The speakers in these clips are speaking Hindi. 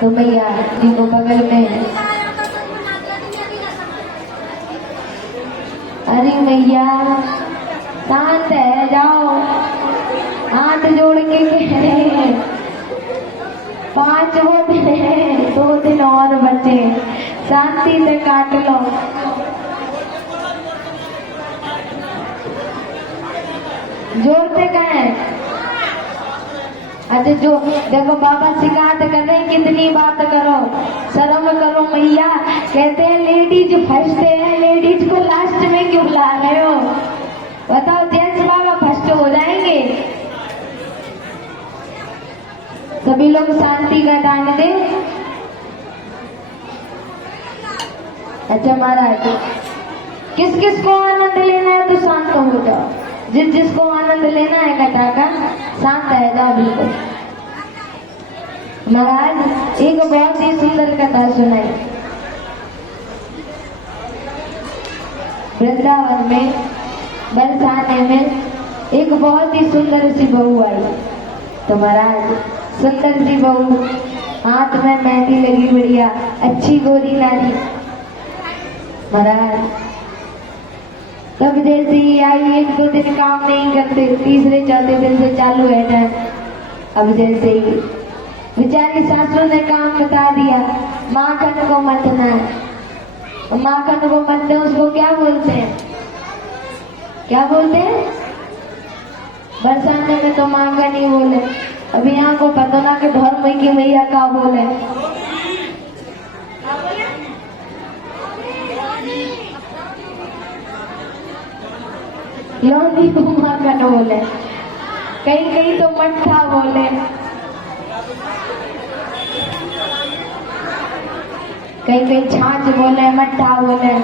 तो मैया जी को बगल में, अरे मैया शांत है, जाओ। हाथ जोड़ के कह रहे हैं 5 वो दिन है, 2 दिन और बचे, शांति से काट लो। जोर से कहें। अच्छा जो देखो बाबा शिकायत कर रहे हैं, कितनी बात करो, शर्म करो मैया। कहते हैं लेडीज फर्स्ट है, लेडीज को लास्ट में क्यों बुला रहे हो? बताओ जेंट्स बाबा फर्स्ट हो जाएंगे। सभी लोग शांति का दान दे। अच्छा महाराज, किस किस को आनंद लेना है तो शांत हो जाओ। जिस जिसको आनंद लेना है कथा का, शांत है जाओ बिल्कुल। महाराज एक बहुत ही सुंदर कथा सुनाई। वृंदावन में बरसाने में एक बहुत ही सुंदर सी बहू आई। तो महाराज सुंदर सी बहू, हाथ में मेहंदी लगी, बढ़िया अच्छी गोरी नारी। महाराज तब जैसे ही आई, 1-2 दिन काम नहीं करते, तीसरे चौथे दिन से चालू है जाए। अब जैसे ही बेचारी सासू ने काम बता दिया, माखन को मतना है। माखन को मतते उसको क्या बोलते हैं? क्या बोलते हैं? बरसाने में तो माखन ही बोले। अभी यहाँ को पता ना कि धर्म की मैया का बोले। लौंडी को माखन बोले, कहीं कहीं तो मट्ठा बोले, कहीं कहीं छाछ बोले, मट्ठा बोले।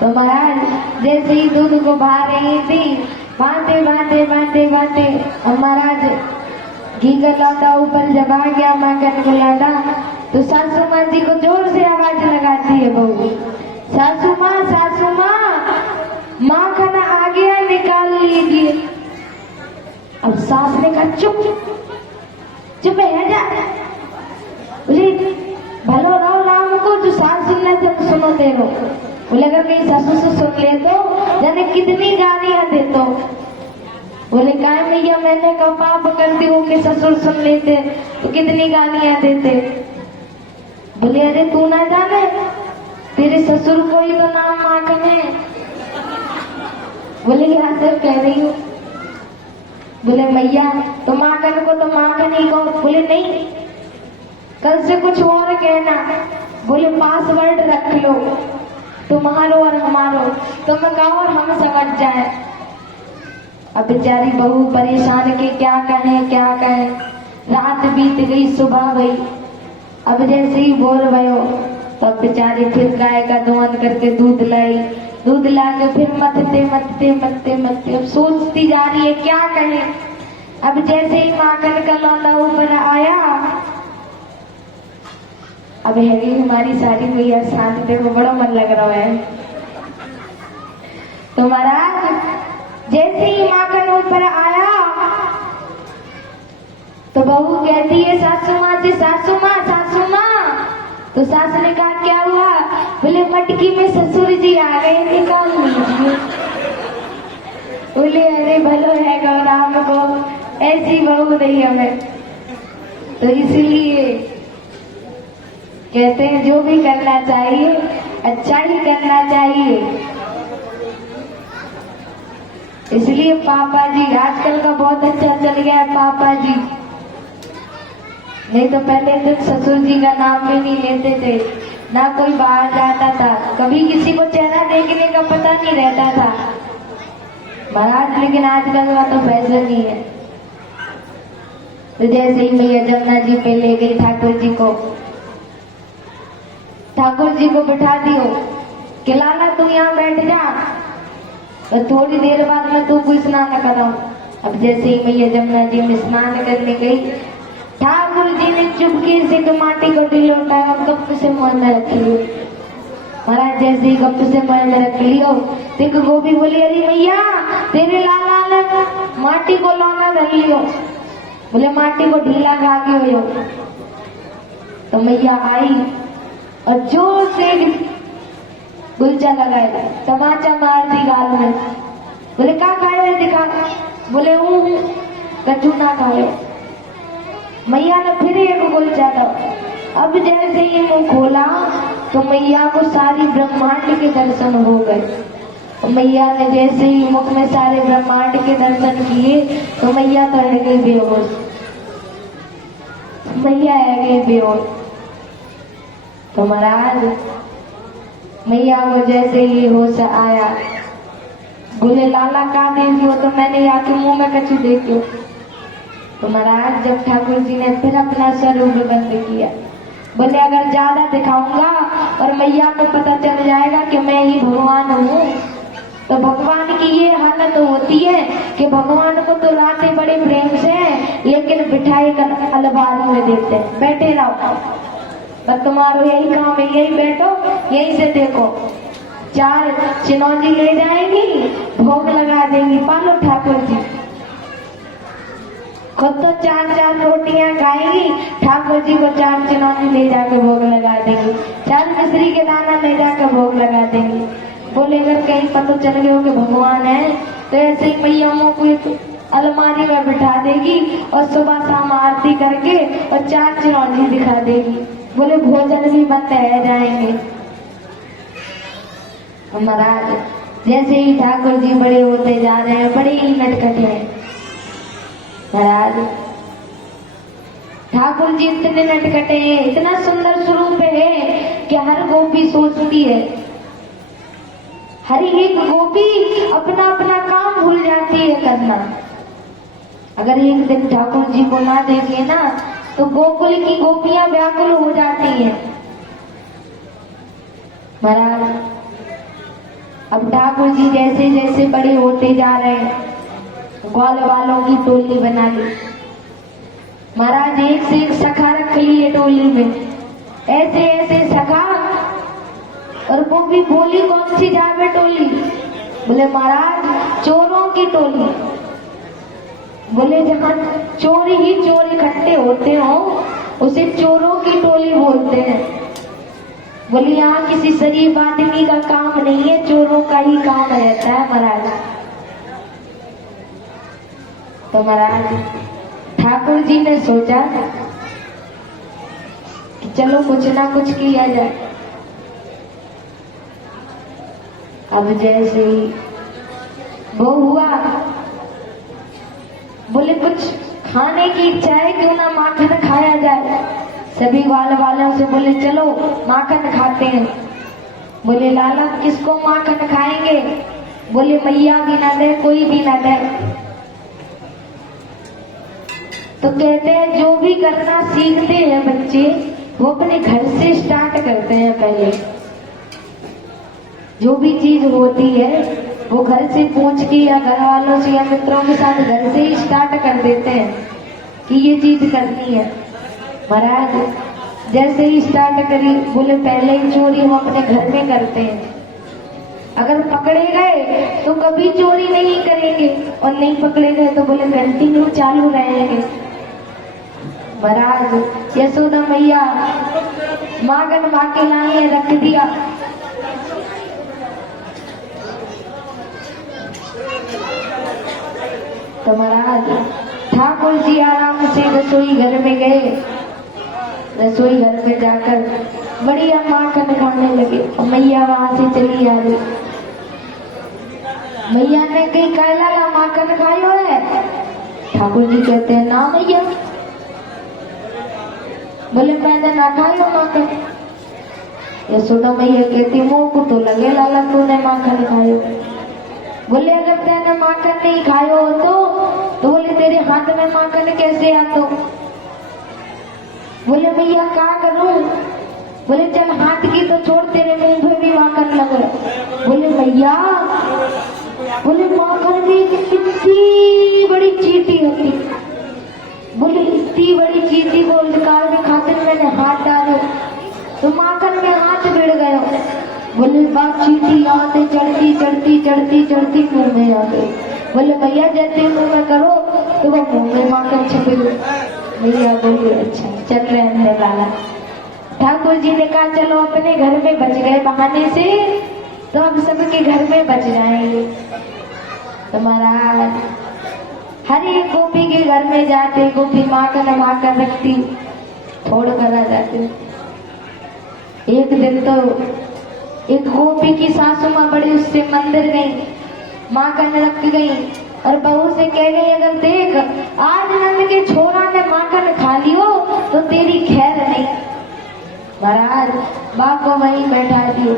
तो महाराज जैसे ही दूध को बहा रही थी, बांटे बांटे बांटे बांटे, और महाराज घी का लौंडा ऊपर जब आ गया, माखन को लौंडा, तो सासू माँ जी को जोर से आवाज लगाती है बहू, सासू माँ माखन आ गया, निकाल लीजिए। अब सास ने कहा चुप चुप है जा। बोले भलो रहो राम को, जो सास सुनना जब सुनो दे रो। बोले अगर कहीं ससुर से सुन ले तो जाने कितनी गालियां दे दो। बोले काय भैया मैंने कहा पाप करती हूँ कि ससुर सुन लेते तो कितनी गालियां देते। बोले अरे तू ना जाने, तेरे ससुर को ही तो नाम माखन है। बोले यहाँ से कह रही हूँ। बोले मैया तो माखन को तो माखन ही कहो। बोले नहीं, कल से कुछ और कहना। बोले पासवर्ड रख लो, तुम्हारो और हमारो, तुम कहो और हम समझ जाए। अब बेचारी बहू परेशान के क्या कहें। रात बीत गई, सुबह गई। अब जैसे ही बोल भयो, तब बेचारी फिर गाय का दोहन करके दूध लाई। दूध ला के फिर मथते अब सोचती जा रही है क्या कहे। अब जैसे ही माखन का लौंडा ऊपर आया, अब है हमारी सारी मैया शांत, देखो बड़ा मन लग रहा है। तो महाराज जैसे ही माखन ऊपर आया, तो बहू कहती है सासू माँ से, सासू माँ। तो सास ने कहा क्या हुआ? बोले मटकी में ससुर जी आ गए, निकाल लीजिए। बोले अरे भलो है गौराम को, ऐसी बहू नहीं हमें। तो इसलिए कहते हैं जो भी करना चाहिए अच्छा ही करना चाहिए। इसलिए पापा जी आजकल का बहुत अच्छा चल गया है, पापा जी। नहीं तो पहले तो ससुर जी का नाम भी नहीं लेते थे, ना कोई बाहर जाता था, कभी किसी को चेहरा देखने का पता नहीं रहता था महाराज। लेकिन आजकल का तो फैशन ही है। तो जैसे ही मैया जमुना जी पे ले गई ठाकुर जी को बिठा दियो कि लाला तू यहाँ बैठ जा, तो थोड़ी देर बाद में तू को स्नान कराऊं। अब जैसे ही मैया जमुना जी में स्नान करने गई, ठाकुर जी ने चुपके से टमाटी को डिलोटा और कप से मुंह में रख लियो। महाराज जैसे ही कप से मुंह में रख लियो, एक गोभी बोली अरे मैया तेरे लाला ने माटी को लौंडा धर लियो। बोले माटी को ढीला गागे हो। तो मैया आई और जोर से गुलचा लगाए, तमाचा मार दी गाल में। बोले क्या खाए दिखा? बोले कचू ना खाए। मैया ने फिर एक गुलचा दो। अब जैसे ही मुंह खोला तो मैया को सारी ब्रह्मांड के दर्शन हो गए। मैया ने जैसे ही मुख में सारे ब्रह्मांड के दर्शन किए तो मैया तो रह गई बेहोश। मैया रह गई बेहोश। तो महाराज मैया को जैसे ही होश आया, बोले लाला का देवी हो? तो मैंने आके मुंह में कचू देखो। तो महाराज जब ठाकुर जी ने फिर अपना स्वरूप बंद किया, बोले अगर ज्यादा दिखाऊंगा और मैया को पता चल जाएगा कि मैं ही भगवान हूँ, तो भगवान की ये हालत होती है कि भगवान को तो लाते बड़े प्रेम से लेकिन बिठाए कर अलमारी में देते हैं, बैठे रहो, पर तुम्हारा यही काम है, यही बैठो, यहीं से देखो। 4 चिनौती ले जाएंगी, भोग लगा देंगी, पालो ठाकुर जी। खुद तो 4 रोटियां खाएंगी, ठाकुर जी को 4 चिनौती ले जाकर भोग लगा देंगी, 4 मिश्री के दाना ले जाकर भोग लगा देंगी। बोले अगर कहीं पता चल गया हो कि भगवान है तो ऐसे ही मैया को एक अलमारी में बिठा देगी और सुबह शाम आरती करके और 4 चिनौती दिखा देगी। बोले भोजन भी बंद रह जाएंगे। महाराज जैसे ही ठाकुर जी बड़े होते जा रहे हैं, बड़े ही नटखटे हैं महाराज। ठाकुर जी इतने नटखटे हैं, इतना सुंदर स्वरूप है कि हर गोपी सोचती है, हर एक गोपी अपना अपना काम भूल जाती है करना। अगर एक दिन ठाकुर जी को ना देखे ना तो गोकुल की गोपियां व्याकुल हो जाती हैं महाराज। अब ठाकुर जी जैसे जैसे बड़े होते जा रहे हैं, ग्वाल वालों की टोली बना ली महाराज। एक से एक सखा रख लिए टोली में, ऐसे ऐसे सखा। और वो भी बोली कौन सी जावे टोली? बोले महाराज चोरों की टोली। बोले जहाँ चोर ही चोर इकट्ठे होते हो उसे चोरों की टोली बोलते हैं। बोले यहाँ किसी शरीफ आदमी का काम नहीं है, चोरों का ही काम रहता है महाराज। तो महाराज ठाकुर जी ने सोचा कि चलो कुछ ना कुछ किया जाए। अब जैसे ही वो हुआ, बोले कुछ खाने की इच्छा है, क्यों ना माखन खाया जाए। सभी ग्वाल वालों से बोले चलो माखन खाते हैं। बोले लाला किसको माखन खाएंगे? बोले मैया भी ना दे, कोई भी ना दे। तो कहते हैं जो भी करना सीखते हैं बच्चे वो अपने घर से स्टार्ट करते हैं। पहले जो भी चीज होती है वो घर से पूछ के या घर वालों से या मित्रों के साथ घर से ही स्टार्ट कर देते हैं कि ये चीज करनी है। महाराज जैसे ही स्टार्ट करी, बोले पहले ही चोरी हम अपने घर में करते हैं, अगर पकड़े गए तो कभी चोरी नहीं करेंगे और नहीं पकड़े गए तो बोले कंटिन्यू चालू रहेंगे। महाराज यशोदा मैया मागन माके लाए रख दिया। तो महाराज ठाकुर जी आराम से रसोई घर में गए। रसोई घर में जाकर बढ़िया माखन खाने लगे और मैया वहां से चली आ रही। मैया ने कहीं कैला माखन खायो है? ठाकुर जी कहते हैं ना मैया। बोले मैंने ना खायो माखन। यशोदा मैया कहती मुंह को तो लगे लाला तूने माखन खायो। बोले अगर तेने माखन नहीं खायो तो बोले तेरे हाथ में माखन कैसे आता? बोले भैया क्या करूं? बोले चल हाथ की तो छोड़, तेरे मुंह पे भी माखन लग रहा। बोले भैया, बोले माखन की कितनी बड़ी चीटी होती। बोले इतनी बड़ी चीटी को निकाल के खातिर मैंने हाथ डालो तो माखन में हाथ भिड़ गया। बोले बात चीटी आते चढ़ती चढ़ती चढ़ती चढ़ती मुंह में आ गई। बोले भैया जैसे मुंह में करो तो वो मुंह में माखन छिप गई। मैया बोली अच्छा चल रहे अंदर लाला। ठाकुर जी ने कहा चलो अपने घर में बच गए बहाने से, तो अब सबके घर में बच जाएंगे। तो महाराज हर एक गोपी के घर में जाते, गोपी माखन माखन रखती, छोड़ कर आ जाते। एक दिन तो एक गोपी की सासू माँ बड़ी उससे मंदिर गई, माखन रख गई और बहू से कह गई अगर देख आज नंद के छोरा ने माखन खा लियो तो तेरी खैर नहीं। महाराज माँ को वहीं बैठा दियो।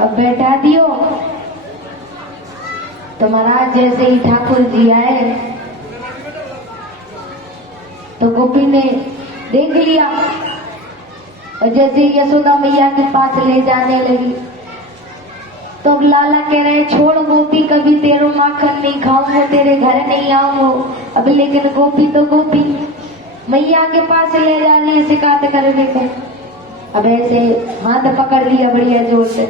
अब बैठा दियो तो महाराज जैसे ही ठाकुर जी आए तो गोपी ने देख लिया और जैसे यशोदा मैया के पास ले जाने लगी तो अब लाला कह रहे छोड़ गोपी कभी तेरो माखन नहीं खाऊंगा, तेरे घर नहीं आऊंगा। अब लेकिन गोपी तो गोपी मैया के पास ले जाने शिकायत करने को। अब ऐसे हाथ पकड़ लिया बढ़िया जोर से,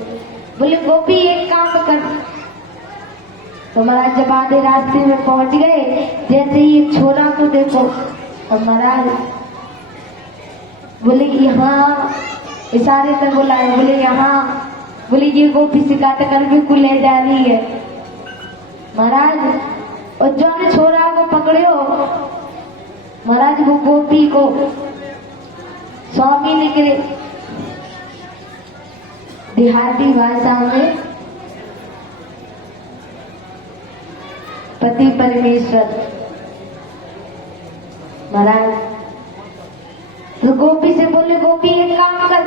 बोले गोपी एक काम कर। तो महाराज जब आधे रास्ते में पहुंच गए, जैसे ही एक छोरा को देखो और महाराज बोले यहाँ इशारे से बुलाए, बोले यहाँ, बोले ये गोपी शिकायत करके को ले जा रही है। महाराज और जो ने छोरा को पकड़े हो, महाराज वो गोपी को स्वामी निकले, देहाती भाषा में पति परमेश्वर। महाराज तो गोपी से बोले गोपी एक काम कर,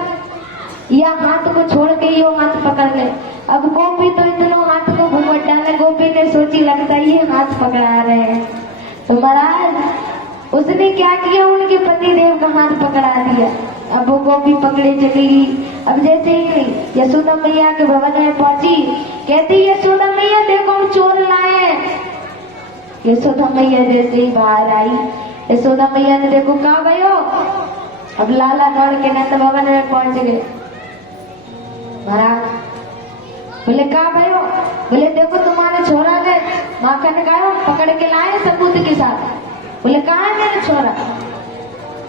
या हाथ को छोड़ के यो हाथ पकड़ ले। अब गोपी तो इतना हाथ को घूमट डाले, गोपी ने सोची लगता ये हाथ पकड़ा रहे हैं। तो महाराज उसने क्या किया, उनके पति देव का हाथ पकड़ा दिया। अब वो गोपी पकड़े चली गई। अब जैसे ही यशोदा मैया के भवन में पहुंची, कहती यशोदा मैया देखो हम चोर लाए। यशोदा मैया जैसे ही बाहर आई, यशोदा मैया ने देखो कहा भयो। अब लाला दौड़ के नंद भवन में पहुंच गए। महाराज बोले कहा भयो, बोले देखो तुम्हारे छोरा ने माखन खाया, पकड़ के लाए सबूत के साथ। बोले कहा है मेरा छोरा,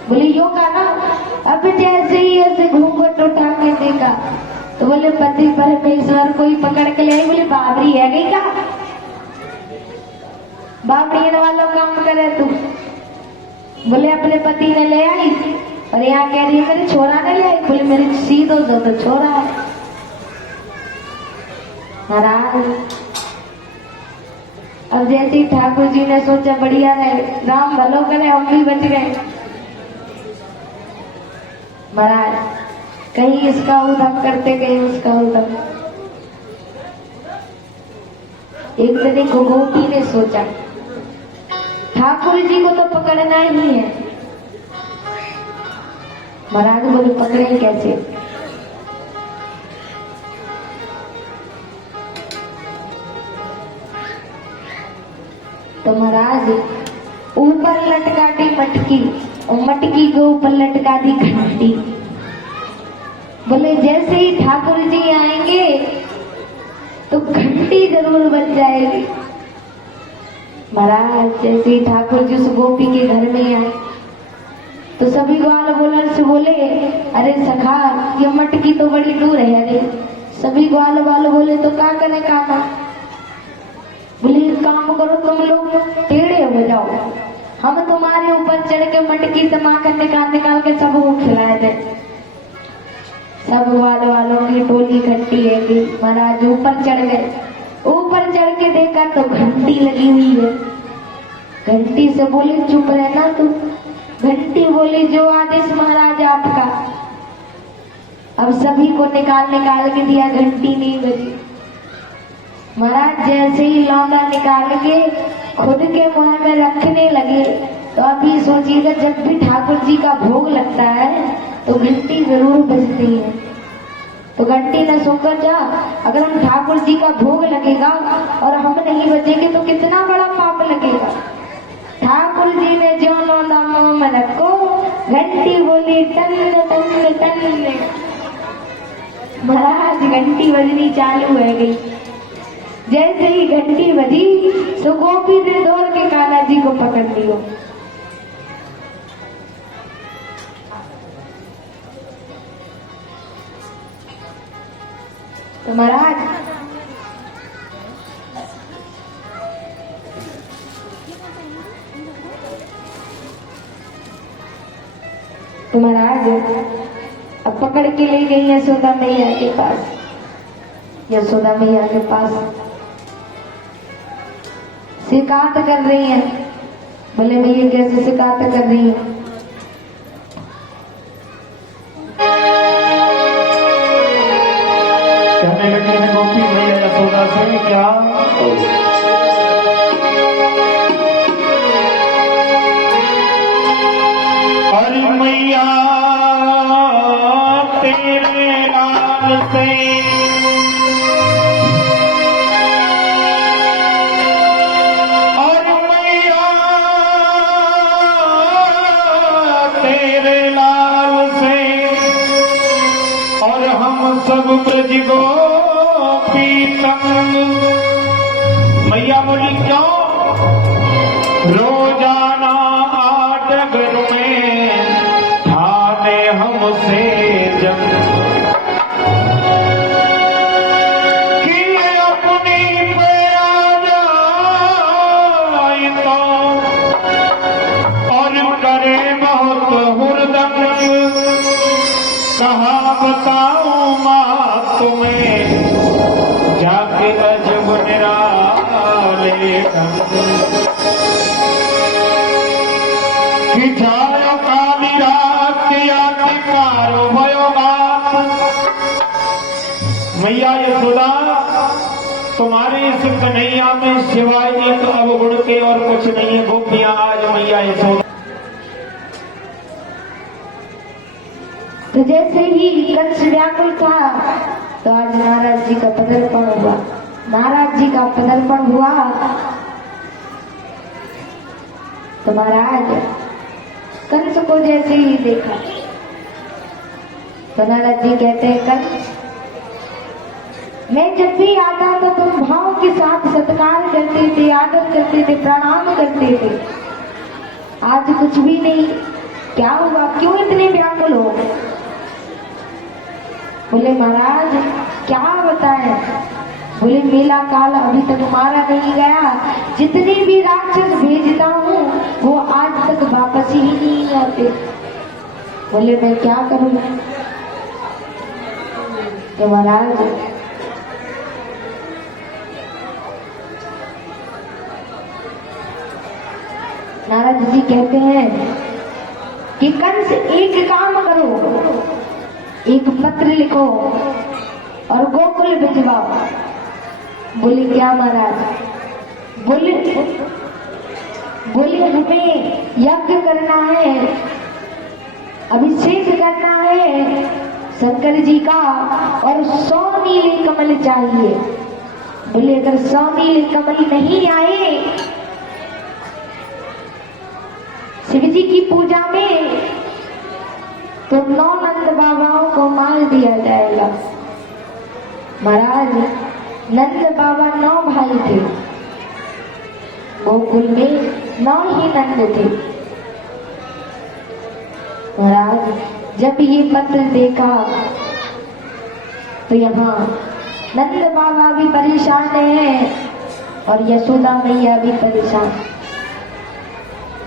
बोले यो का ना। अब जैसे ही ऐसे घूंघट उठा के देखा तो बोले पति परमेश्वर कोई पकड़ के ले आई। बोले बाबरी है गई का, बाबरी वालों काम करे तू। बोले अपने पति ने ले आई और यहाँ कह रही है मेरे छोरा ने ले आई। बोले मेरे सीधो दो तो छोरा है। महाराज अब जैसे ही ठाकुर जी ने सोचा बढ़िया रहे, राम भलो करे, हम भी बच गए। महाराज कहीं इसका उधम करते, कहीं उसका उधम। एक दिन एक गोपी ने सोचा ठाकुर जी को तो पकड़ना ही है। महाराज बोले पकड़े कैसे। तो महाराज ऊपर लटका दी मटकी और मटकी के ऊपर लटका दी घंटी। बोले जैसे ही ठाकुर जी आएंगे तो घंटी जरूर बज जाएगी। महाराज जैसे ही ठाकुर जी उस गोपी के घर में आए तो सभी ग्वाल बोलर से बोले अरे सखा ये मटकी तो बड़ी दूर है। अरे सभी ग्वाल वाले बोले तो क्या करें काका। बोले एक काम करो तुम लोग टेढ़े हो जाओ, हम तुम्हारे ऊपर चढ़ के मटकी से माखन निकाल निकाल के सबको खिलाए थे। सब ग्वाल वालों की टोली इकट्ठी है। महाराज ऊपर चढ़ गए, ऊपर चढ़ के देखा तो घंटी लगी हुई है। घंटी से बोले चुप रहना तू। घंटी बोली जो आदेश महाराज आपका। अब सभी को निकाल निकाल के दिया, घंटी नहीं बजी। महाराज जैसे ही लौंडा निकाल के खुद के मुंह में रखने लगे तो अभी सोचिएगा जब भी ठाकुर जी का भोग लगता है तो घंटी जरूर बजती है। तो घंटी ने सोचा अगर हम ठाकुर जी का भोग लगेगा और हम नहीं बजेंगे तो कितना बड़ा पाप लगेगा। ठाकुर जी ने जो लौंडा मुंह में रखो, घंटी बोली टन टन टन। महाराज घंटी बजनी चालू हो गई। जैसे ही घंटी बजी सो गोपी ने दौड़ के कान्हा जी को पकड़ लियो। तो महाराज अब पकड़ के ले गई यशोदा मैया के पास। यशोदा मैया के पास शिकायत कर रही है। बोले मैया कैसे शिकायत कर रही है? कहने लगे हैं गोपी मैया यशोदा से, क्या अरे मैया तेरे लाल से सब ब्रज गोपी संग। मैया बोली क्यों? रोजाना आडगर में ठाने हमसे जंग कि अपनी पे आ जाए तो और करे बहुत हुरदंग। कहा बताऊं माँ तुम्हें जाके अजब निराले कि जायो काली रात के आते पारो भयो बात। मैया यशोदा तुम्हारे इस कन्हैया में सिवाय एक अवगुण के और कुछ नहीं है। गोपियां आज मैया यशोदा। तो जैसे ही कंस व्याकुल था तो आज नारद जी का पदार्पण हुआ। नारद जी का पदार्पण हुआ तो महाराज कंस को जैसे ही देखा तो नारद जी कहते हैं कंस, मैं जब भी आता तो तुम भाव के साथ सत्कार करते थे, आदर करते थे, प्रणाम करते थे। आज कुछ भी नहीं, क्या हुआ? क्यों इतने व्याकुल हो? बोले महाराज क्या बताएं? बोले मेला काल अभी तक मारा नहीं गया। जितने भी राक्षस भेजता हूँ वो आज तक वापस ही नहीं आते। बोले मैं क्या करूँ? तो महाराज नारद जी कहते हैं कि कंस एक काम करो, एक पत्र लिखो और गोकुल भिजवाओ। बोले क्या महाराज? बोले हमें यज्ञ करना है, अभिषेक करना है शंकर जी का और 100 नीले कमल चाहिए। बोले अगर 100 नीले कमल नहीं आए शिव जी की पूजा में तो 9 नंद बाबाओं को मार दिया जाएगा। महाराज नंद बाबा 9 भाई थे, गोकुल में 9 ही नंद थे। महाराज जब ये पत्र देखा तो यहाँ नंद बाबा भी परेशान हैं और यशोदा मैया भी परेशान।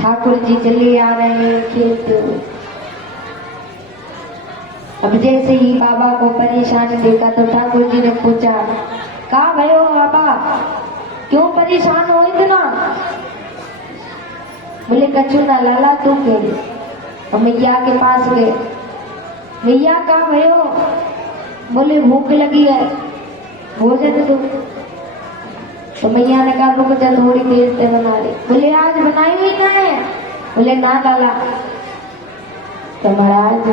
ठाकुर जी चले आ रहे हैं खेलते हुए। अब जैसे ही बाबा को परेशान देखा तो ठाकुर जी ने पूछा, कहा भयो बाबा क्यों परेशान हो इतना? बोले कछु ना लाला तू के। और मैया के पास गए। मैया कहा भयो? बोले भूख लगी है, भोजन दो। तो मैया ने कहा रुक जा थोड़ी देर से बना ले। बोले आज बनाई हुई ना है? बोले ना लाला। तो महाराज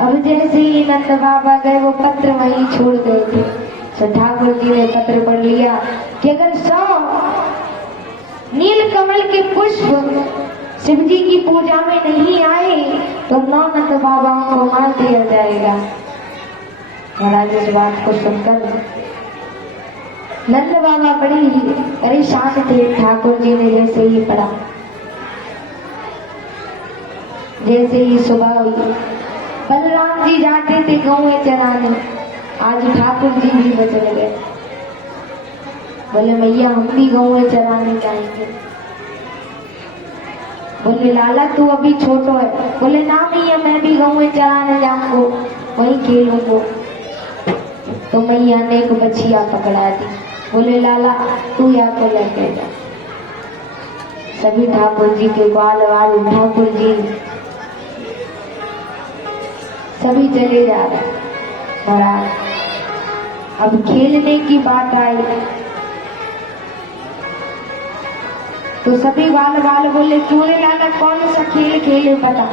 अब जैसे ही नंद बाबा गए वो पत्र वहीं छोड़ गए थे। तो ठाकुर जी ने पत्र पढ़ लिया कि अगर 100 नील कमल के पुष्प शिव जी की पूजा में नहीं आए तो 9 नंद बाबाओं को मार दिया जाएगा। महाराज इस बात को सुनकर नंद बाबा बड़ी परेशान थे। ठाकुर जी ने जैसे ही पढ़ा, जैसे ही सुबह हुई, बलराम जी जाते थे गौएं चराने, आज ठाकुर जी भी बचन गए। बोले मैया हम भी गौएं चराने जाएंगे। बोले लाला तू अभी छोटो है। बोले ना मैया मैं भी गौएं चराने जाऊंगा, वहीं खेलूंगा। तो मैया ने एक बछिया पकड़ा दी। बोले लाला तू या को लेके जा। सभी ठाकुर जी के बाल वाल ठाकुर जी सभी चले जा रहे। महाराज अब खेलने की बात आई तो सभी बाल बाल बोले क्यों रे लाला कौन सा खेल खेले बता।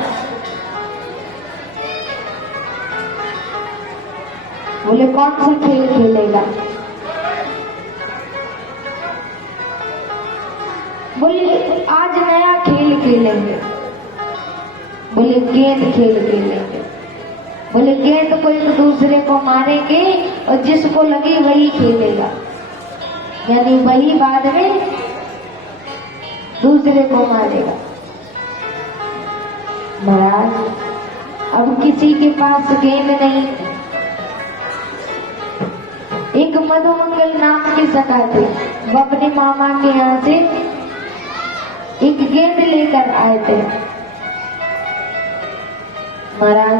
बोले कौन सा खेल खेलेगा। बोले आज नया खेल खेलेंगे। बोले गेंद खेल खेलेंगे। बोले गेंद को एक दूसरे को मारेंगे और जिसको लगे वही खेलेगा, यानी वही बाद में दूसरे को मारेगा। महाराज अब किसी के पास गेंद नहीं। एक मधुमंगल नाम के सखा थे, वो अपने मामा के यहाँ से एक गेंद लेकर आए थे। महाराज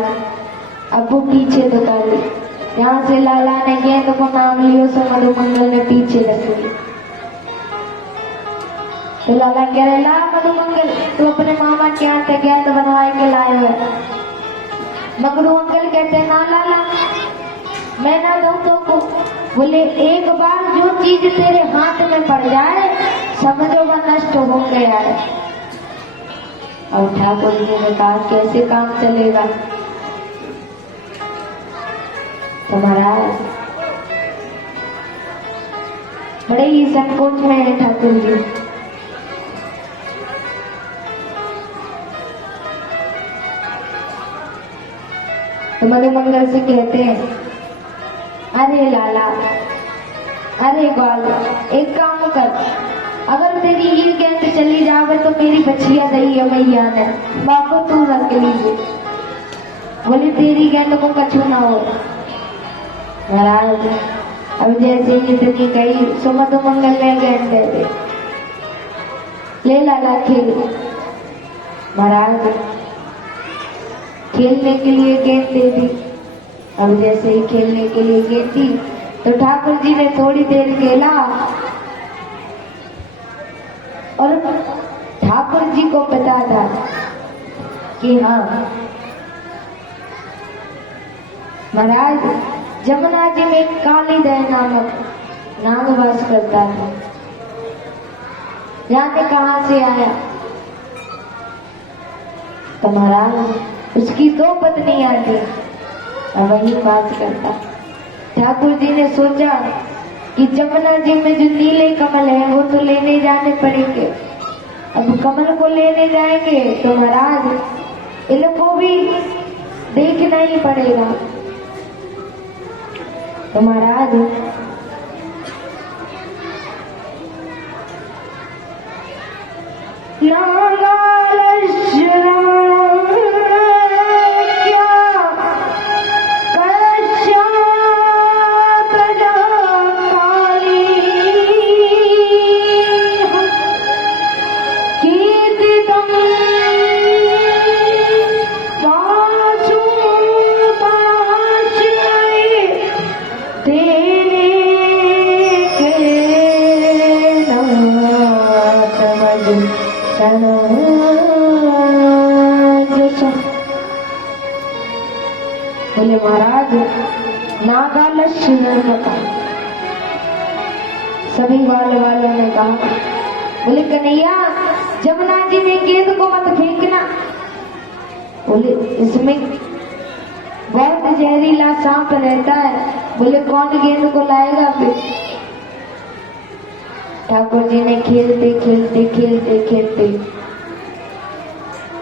अब वो पीछे दुका ली। यहाँ से लाला ने गेंद को नाम लियो सो मधुमंगल ने पीछे रख ली। तो लाला कह रहे ला मधुमंगल तू अपने मामा के यहाँ से गेंद बनवाए के लाए हुए। मधुमंगल कहते ना लाला मैं ना दूं तो। बोले एक बार जो चीज तेरे हाथ में पड़ जाए समझो वह नष्ट हो गया है। और ठाकुर जी ने कहा कैसे काम चलेगा। तो महाराज बड़े ही संकोच में है ठाकुर जी। तो मधुमंगल से कहते हैं अरे लाला अरे ग्वाल एक काम कर, अगर तेरी ये गेंद चली जावे तो मेरी बछिया गई है मैया ने बापू तू रख लीजिए। बोले तेरी गेंद को कछु ना हो। महाराज अब जैसे ही इतनी गई सो मधुमंगल ने गेंद दे दे। ले लाला खेल। महाराज खेलने के लिए गेंद दे दी। अब जैसे ही खेलने के लिए गेंद दी तो ठाकुर जी ने थोड़ी देर खेला और ठाकुर जी को पता था कि हाँ महाराज जमुना जी में कालीदय नामक नाग वास करता था। जाने कहाँ से आया। तो महाराज उसकी 2 पत्नियां थी और वही बात करता। ठाकुर जी ने सोचा कि जमुना जी में जो नीले कमल है वो तो लेने जाने पड़ेंगे। अब कमल को लेने जाएंगे तो महाराज इनको भी देखना ही पड़ेगा। तो महाराज बोले महाराज नागालक्ष्य नर्मदा। सभी वालों ने कहा बोले कन्हैया जमुना जी ने गेंद को मत फेंकना। बोले इसमें बहुत जहरीला सांप रहता है। बोले कौन गेंद को लाएगा फिर। ठाकुर जी ने खेलते खेलते खेलते खेलते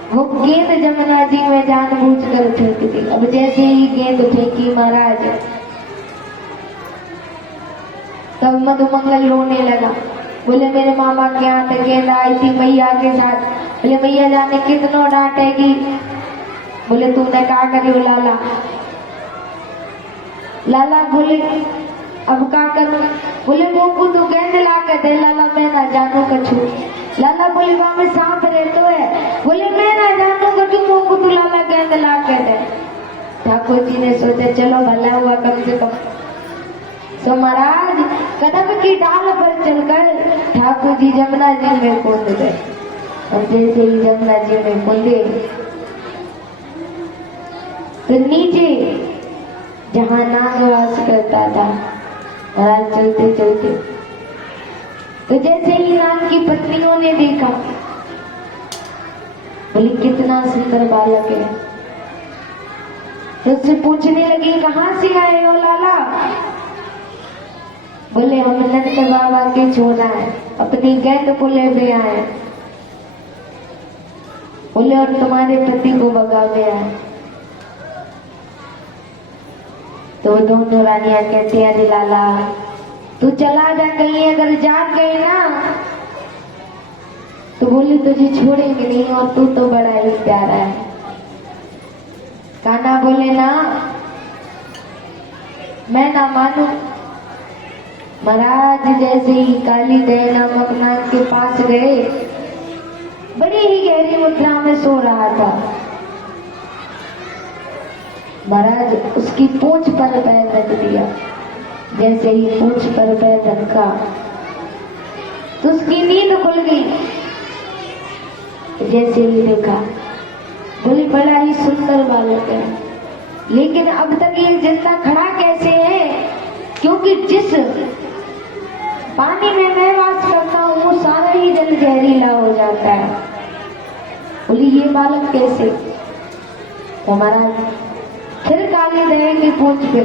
वो गेंद जमुना जी में जानबूझकर फेंक दी। अब जैसे ही गेंद फेंकी महाराज तब मधुमंगल रोने लगा। बोले मेरे मामा के यहाँ तक गेंदा आई थी मैया के साथ। बोले मैया जाने कितना डांटेगी। बोले तूने क्या करी लाला? लाला बोले अब क्या करूं? बोले मोकू तू गेंद ला के दे। लाला मैं ना जानू कछु। लाला बोले वहां में सांप रहते है। बोले मैं ना जानू कछु, मोकू तू लाला गेंद ला के दे। ठाकुर जी ने सोचा चलो भला हुआ कम से कम। तो महाराज कदम की डाल पर चलकर ठाकुर जी जमुना जी में कूद गए। और जैसे ही जमुना जी में कूदे तो नीचे जहाँ नागवास करता था महाराज चलते चलते तो जैसे ही नाग की पत्नियों ने देखा, बोली कितना सुंदर बालक है। तो उससे पूछने लगी कहाँ से आए हो लाला? बोले हम नंद बाबा के छोरा है, अपनी गेंद को ले पे आए। बोले और तुम्हारे पति को भगा गया है। तो दोनों रानियां कहती हैं अरे लाला तू चला जा, कहीं अगर जाग गए ना तो बोली तुझे छोड़ेंगे नहीं, और तू तो बड़ा ही प्यारा है। कान्हा बोले ना मैं ना मानू। महाराज जैसे ही काली दया नामक नाग के पास गए, बड़ी ही गहरी मुद्रा में सो रहा था। महाराज उसकी पूंछ पर पैर रख दिया। जैसे ही पूंछ पर पैर रखा तो उसकी नींद खुल गई। जैसे ही देखा, बोली बड़ा ही सुंदर बालक है, लेकिन अब तक ये जिंदा खड़ा कैसे है? क्योंकि जिस पानी में मैं वास करता हूँ वो सारा ही जल जहरीला हो जाता है। बोली ये बालक कैसे? तो महाराज फिर काली दया की पूंछ पे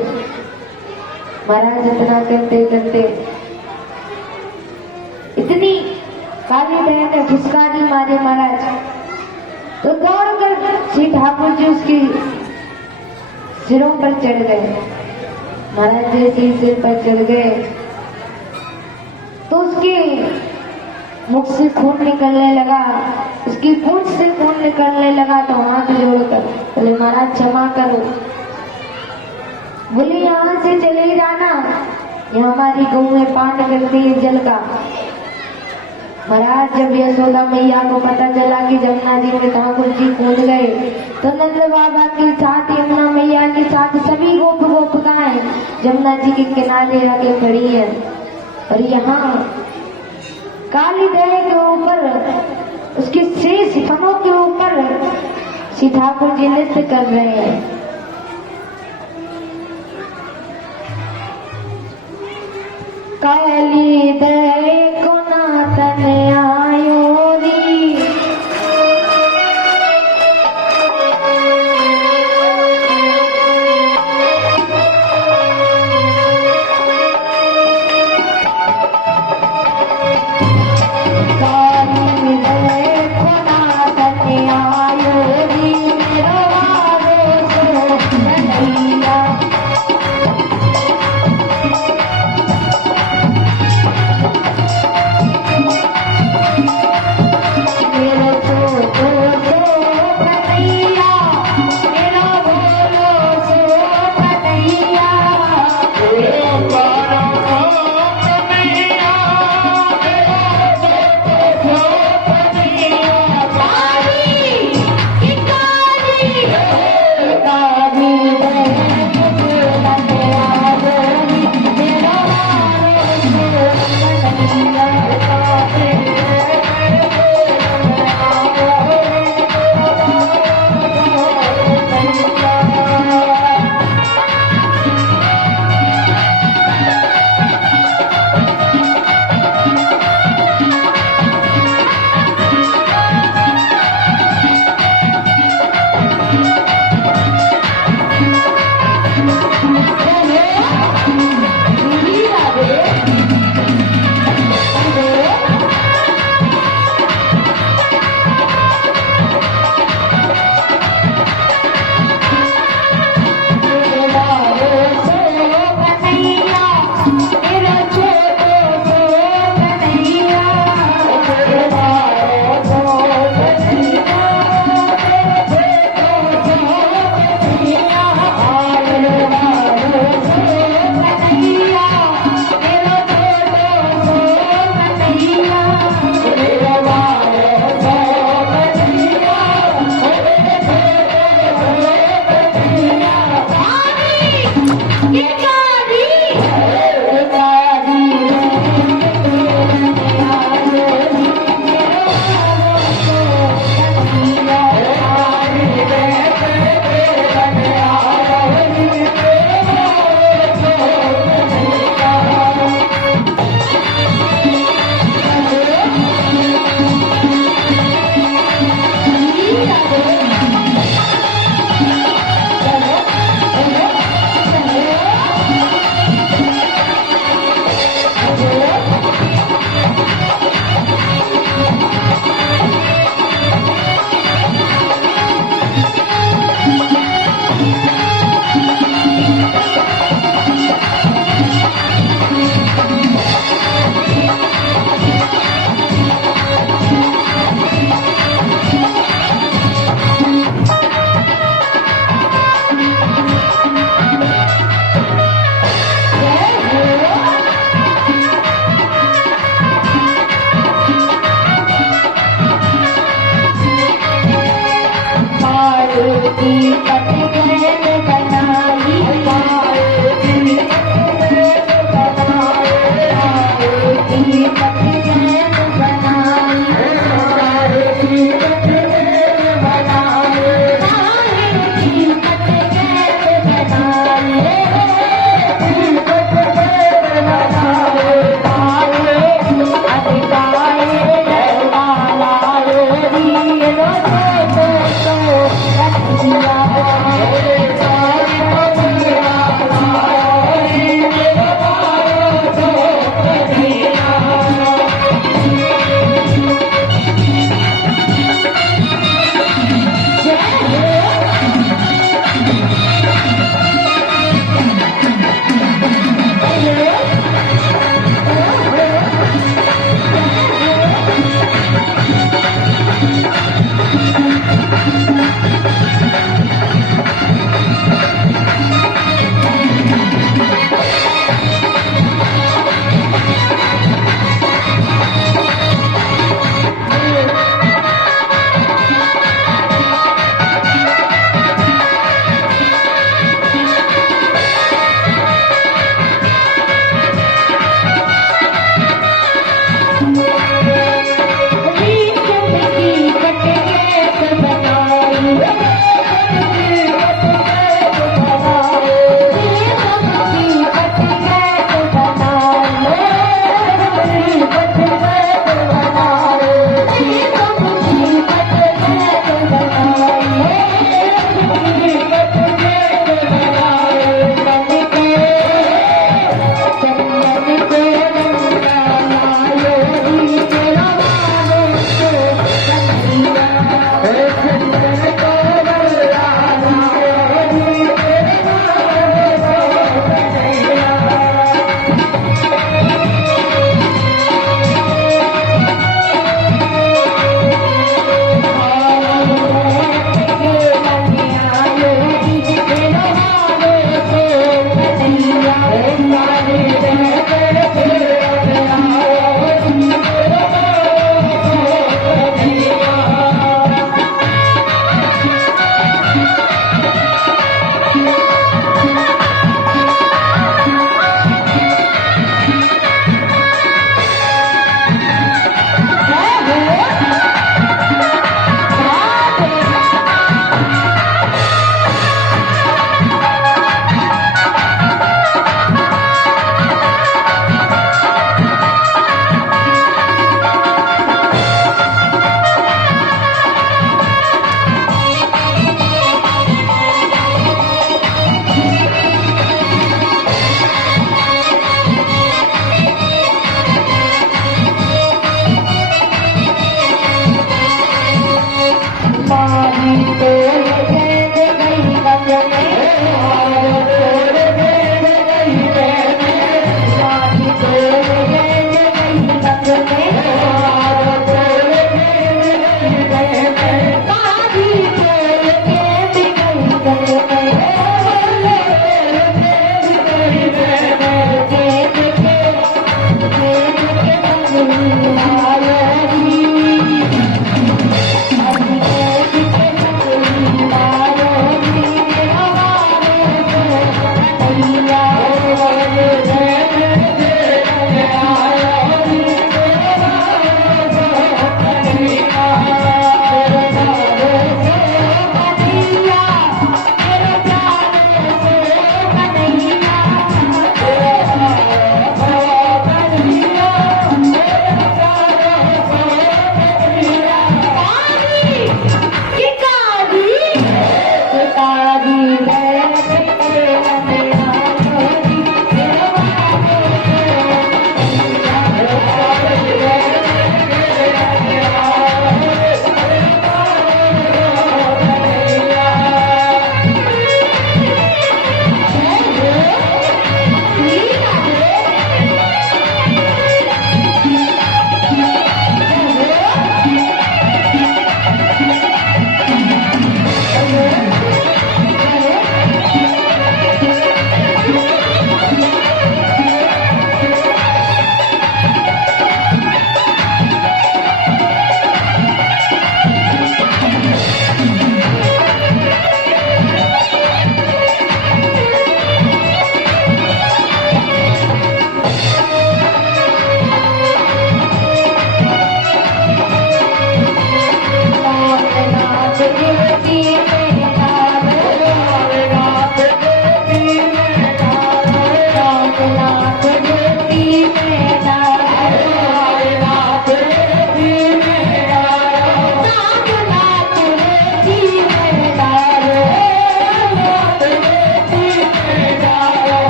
महाराज इतना करते करते इतनी काली दया ने फुसकारी मारे महाराज, तो दौड़कर श्री ठाकुर जी उसकी सिरों पर चढ़ गए। महाराज जैसे ही सिर पर चढ़ गए तो उसके मुख से खून निकलने लगा, उसकी पूंछ से खून निकलने लगा। तो हाथ जोड़कर बोले महाराज क्षमा करो। बोले यहाँ से चले जाना, ये हमारी गौ में पान करती है जल का। महाराज जब यशोदा मैया को पता चला कि जमुना जी में ठाकुर जी कूद गए तो नंद बाबा के साथ यमुना मैया के साथ सभी गोप गोपिकाएं जमुना जी के किनारे आके खड़ी है। और यहाँ काली दया के ऊपर उसके शेष फनों के ऊपर श्री ठाकुर जी नृत्य कर रहे हैं। काली दया को नातन आयो री, काली दया को नातन आयो री, मेरो वारो सो कन्हैया।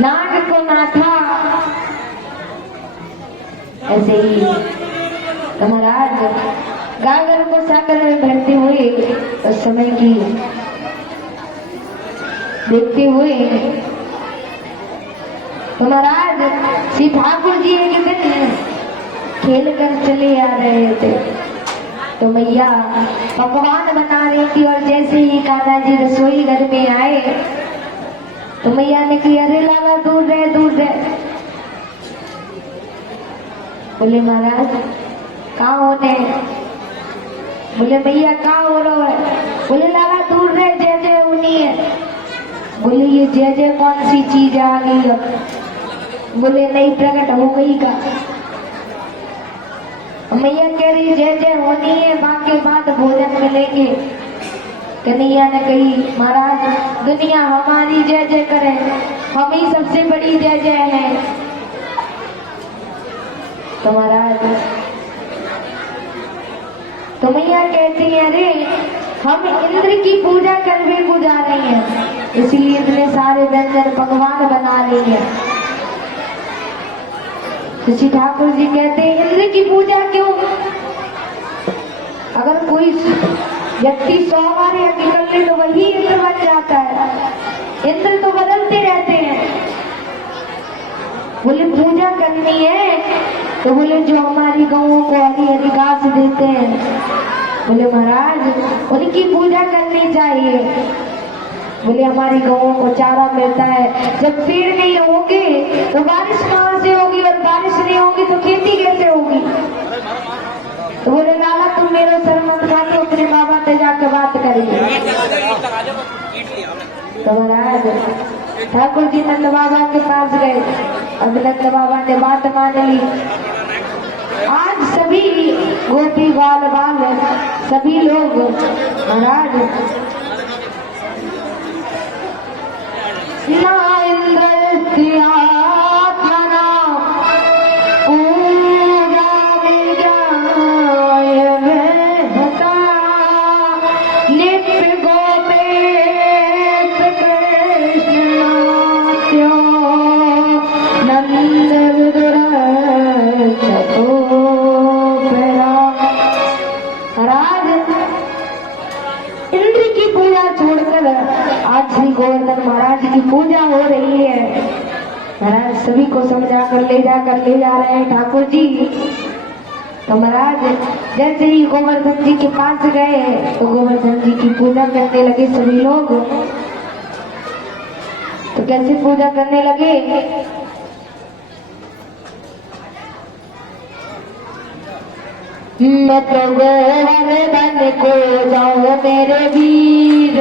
नाग को नाथा ऐसे ही तो महाराज गागर को सागर में भरते हुए उस समय की देखते हुए तो महाराज श्री ठाकुर जी एक दिन खेल कर चले आ रहे थे तो मैया पकवान बना रही थी और जैसे ही कान्हा जी रसोई घर में आए तो मैया ने कही अरे लाला दूर रहे दूर रहे। बोले महाराज कहाँ होने? बोले मैया कहाँ हो रहा है? बोले लाला दूर रहे जय जय उन्हीं है। बोले ये जय जय कौन सी चीज आ गई है? बोले नहीं प्रकट हो गई का। मैया कह रही जय जय होनी है बाकी बाद भोजन मिलेंगे। कन्हैया ने कही महाराज दुनिया हमारी जय जय करे, हम ही सबसे बड़ी जय जय है। तो महाराज तो मैया कहती है अरे हम इंद्र की पूजा करने को जा रहे हैं, इसलिए इतने सारे व्यंजन पकवान बना रही है। ऋषि ठाकुर जी कहते हैं इंद्र की पूजा क्यों? अगर कोई व्यक्ति 100 बार यज्ञ कर ले तो वही इंद्र बन जाता है। इंद्र तो बदलते रहते हैं। बोले पूजा करनी है तो बोले जो हमारी गौओं को हरी हरी घास देते हैं, बोले महाराज उनकी पूजा करनी चाहिए। बोले हमारी गौओं को चारा मिलता है, जब पेड़ नहीं होंगे तो बारिश कहाँ से होगी, और बारिश नहीं होगी तो खेती कैसे होगी? तो बोले लाला तुम मेरा सर मत खाते, अपने बाबा से जाकर बात करेंगे। तो महाराज ठाकुर जी नंद बाबा के पास गए। अब नंद बाबा ने बात मान ली। आज सभी गोपी बाल बाल सभी लोग महाराज ना इंद्र की आत्मा पूरा विजय रहता, नित्य गोपेश कृष्ण नाट्यो नंद विदुर चतुर्भुजा। महाराज इंद्र की पूजा छोड़कर आज श्री गोवर्धन महाराज की पूजा हो रही है। महाराज सभी को समझाकर ले जा रहे हैं ठाकुर जी। तो महाराज जैसे ही गोवर्धन जी के पास गए तो गोवर्धन जी की पूजा करने लगे सभी लोग। तो कैसे पूजा करने लगे? मैं तो गोवर्धन को जाऊं मेरे वीर,